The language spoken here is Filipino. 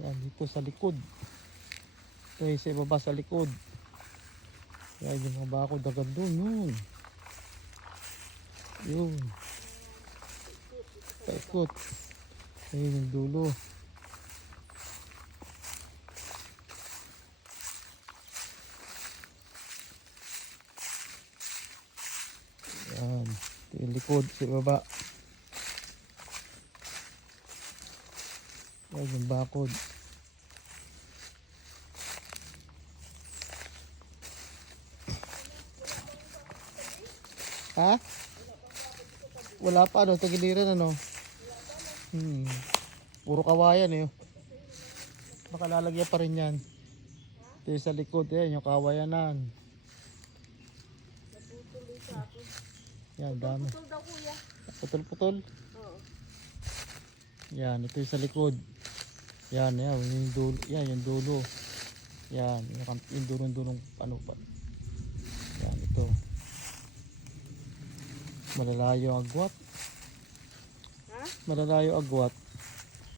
Yan, dito sa likod. Ito yung sa ibaba sa likod. Yan, yung mga bakod agad doon. Yun. Yun. Paikot. Ayun yung dulo. Yan. Ito yung likod sa ibaba. Yan yung bakod. Ha? Wala pa ano, tagiliran ano. Puro kawayan eh. Baka lalagyan pa rin yan. Ito yung sa likod, yan yung kawayanan. Yan, dami. Putol daw kuya. Putol-putol. Oo. Yan, ito yung sa likod. Yan, yan, yung dulo. Yan, yung dulo. Yan, yung dulong-dulong ano pa. Yan, ito. Malalayo agwat. Ha? Malalayo agwat.